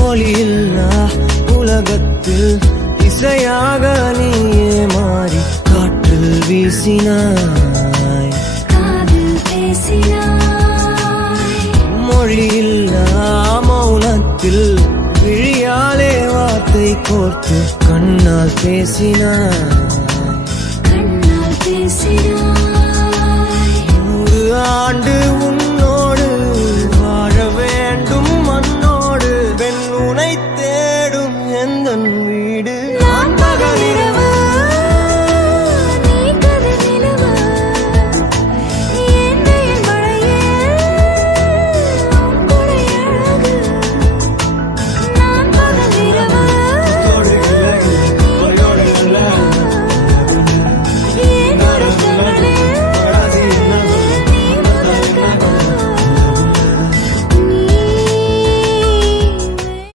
ஒளியில்லா உலகத்தில் இசையாக நீயே மாறி காற்றில் வீசினாய், மொழியில்லா மௌனத்தில் விழியாலே வார்த்தை கோர்த்து கண்ணால் பேசினாய். 100 ஆண்டு உன்